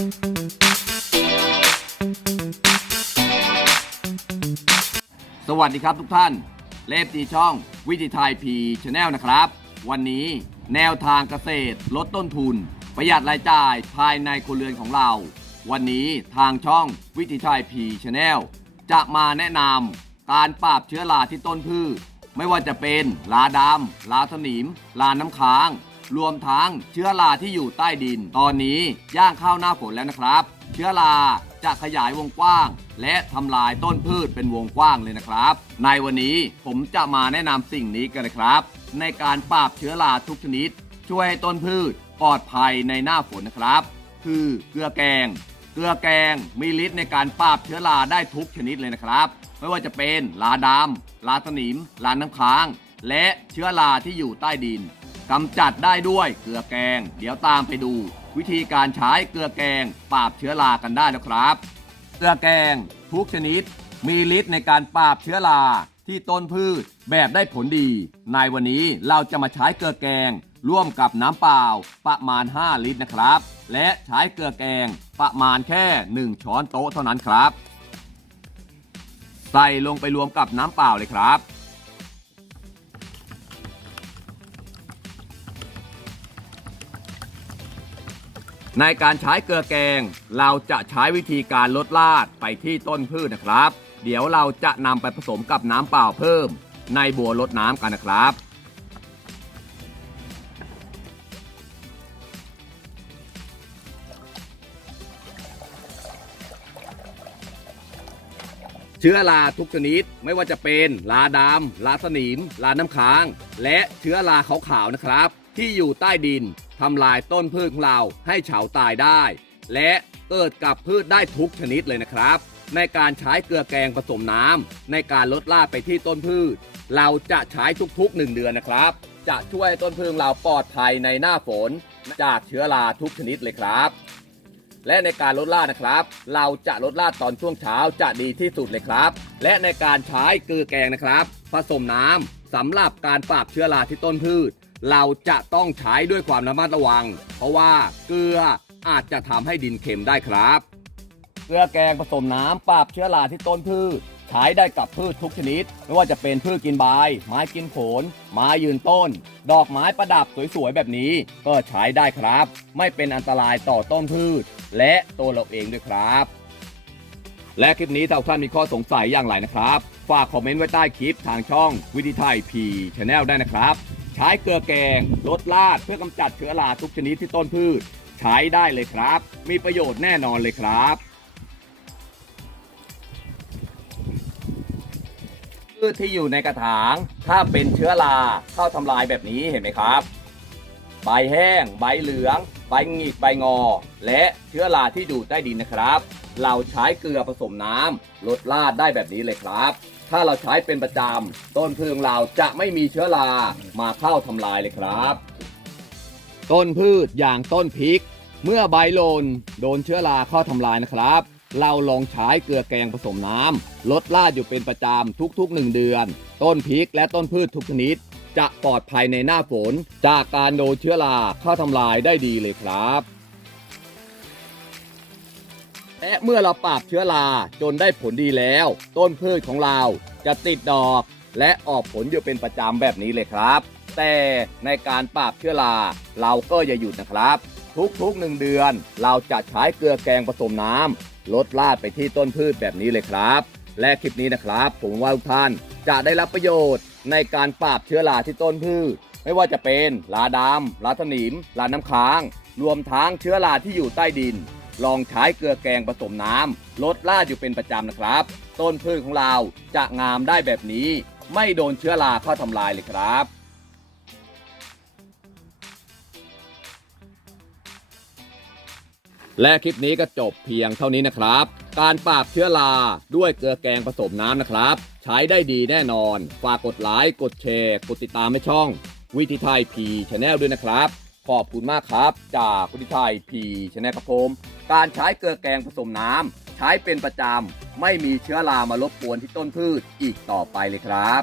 สวัสดีครับทุกท่าน เลฟตีช่องวิธีไทยพีชแนลนะครับ วันนี้แนวทางเกษตร ลดต้นทุน ประหยัดรายจ่ายภายในครัวเรือนของเรา วันนี้ทางช่องวิธีไทยพีชแนลจะมาแนะนำการปราบเชื้อราที่ต้นพืช ไม่ว่าจะเป็นลาดำลาสนิมลาน้ำค้าง รวมทั้งเชื้อราที่อยู่ใต้ดิน ตอนนี้ย่างเข้าหน้าฝนแล้วนะครับ เชื้อราจะขยายวงกว้าง และทำลายต้นพืชเป็นวงกว้างเลยนะครับ ในวันนี้ผมจะมาแนะนำสิ่งนี้กันนะครับ ในการปราบเชื้อราทุกชนิด ช่วยให้ต้นพืชปลอดภัยในหน้าฝนนะครับ คือเกลือแกง เกลือแกงมีฤทธิ์ในการปราบเชื้อราได้ทุกชนิดเลยนะครับ ไม่ว่าจะเป็นลาดำลาสนิมลาน้ำค้าง และเชื้อราที่อยู่ใต้ดิน กำจัดได้ด้วยเกลือแกง เดี๋ยวตามไปดู วิธีการใช้เกลือแกงปราบเชื้อรากันได้แล้วครับ เกลือแกงทุกชนิด มีฤทธิ์ในการปราบเชื้อราที่ต้นพืชแบบได้ผลดี ในวันนี้เราจะมาใช้เกลือแกง ร่วมกับน้ำเปล่าประมาณ 5 ลิตรนะครับ และใช้เกลือแกงประมาณแค่ 1 ช้อนโต๊ะเท่านั้นครับ ใส่ลงไปรวมกับน้ำเปล่าเลยครับ ในการใช้เกลือแกง เราจะใช้วิธีการลดลาดไปที่ต้นพืชนะครับ เดี๋ยวเราจะนำไปผสมกับน้ำเปล่าเพิ่ม ในบัวลดน้ำกันนะครับ เชื้อราทุกชนิดไม่ว่าจะเป็นลาดำลาสนิมลาน้ำค้าง และเชื้อราขาวๆนะครับ ที่อยู่ใต้ดิน ทำลายต้นพืชของเราให้เฉาตายได้ และเกิดกับพืชได้ทุกชนิดเลยนะครับ ในการใช้เกลือแกงผสมน้ำในการลดลาไปที่ต้นพืช เราจะใช้ทุกๆ 1 เดือนนะครับ จะช่วยต้นพืชเราปลอดภัยในหน้าฝน จากเชื้อราทุกชนิดเลยครับ และในการลดลานะครับ เราจะลดลาตอนช่วงเช้าจะดีที่สุดเลยครับ และในการใช้เกลือแกงนะครับ ผสมน้ำสำหรับการปราบเชื้อราที่ต้นพืช เราจะต้องใช้ด้วยความระมัดระวัง เพราะว่าเกลืออาจจะทำให้ดินเค็มได้ครับ เกลือแกงผสมน้ำปราบเชื้อราที่ต้นพืชใช้ได้กับพืชทุกชนิด ไม่ว่าจะเป็นพืชกินใบไม้กินผลไม้ยืนต้น ดอกไม้ประดับสวยๆแบบนี้ ก็ใช้ได้ครับ ไม่เป็นอันตรายต่อต้นพืช และตัวเราเองด้วยครับ และคลิปนี้ถ้าท่านมีข้อสงสัยอย่างไรนะครับ ฝากคอมเมนต์ไว้ใต้คลิปทางช่องวิธีไทยพีชาแนลได้นะครับ ช้เกลือแกงลดลาดเพื่อกำจัดเชื้อราทุกชนิดที่ต้นพืช ใช้ได้เลยครับ มีประโยชน์แน่นอนเลยครับพืชที่อยู่ในกระถาง ถ้าเป็นเชื้อราเข้าทำลายแบบนี้เห็นไหมครับ ใบแห้ง ใบเหลือง ใบหงิกใบงอ และเชื้อราที่อยู่ใต้ดินนะครับ เราใช้เกลือผสมน้ำลดลาดได้แบบนี้เลยครับ ถ้าเราใช้เป็นประจำต้นพืชของเราจะไม่มีเชื้อรามาเข้าทำลายเลยครับ ต้นพืชอย่างต้นพริก เมื่อใบโลนโดนเชื้อราเข้าทำลายนะครับ เราลองใช้เกลือแกงผสมน้ำลดลาดอยู่เป็นประจำทุกๆ1เดือน ต้นพริกและต้นพืชทุกชนิด จะปลอดภัยในหน้าฝน จากการโดนเชื้อราเข้าทำลายได้ดีเลยครับ และเมื่อเราปราบเชื้อราจนได้ผลดีแล้ว ต้นพืชของเราจะติดดอก และออกผลอยู่เป็นประจำแบบนี้เลยครับ แต่ในการปราบเชื้อราเราก็อย่าหยุดนะครับ ทุกๆหนึ่งเดือน เราจะใช้เกลือแกงผสมน้ำลดลาดไปที่ต้นพืชแบบนี้เลยครับ และคลิปนี้นะครับ ผมว่าทุกท่านจะได้รับประโยชน์ในการปราบเชื้อราที่ต้นพืช ไม่ว่าจะเป็นลาดำลาสนิมลาน้ำค้าง รวมทั้งเชื้อราที่อยู่ใต้ดิน ลองใช้เกลือแกงผสมน้ำลดลาดอยู่เป็นประจำนะครับ ต้นพืชของเราจะงามได้แบบนี้ ไม่โดนเชื้อราเข้าทำลายเลยครับและคลิปนี้ก็จบเพียงเท่านี้นะครับ การปราบเชื้อราด้วยเกลือแกงผสมน้ำนะครับ ใช้ได้ดีแน่นอน ฝากกดไลค์กดแชร์ กดติดตามให้ช่อง วิธีไทยพีชแนลด้วยนะครับ ขอบคุณมากครับ จากวิธีไทยพีชแนลครับผม การใช้เกลือแกงผสมน้ำใช้เป็นประจำไม่มีเชื้อรามารบกวนที่ต้นพืชอีกต่อไปเลยครับ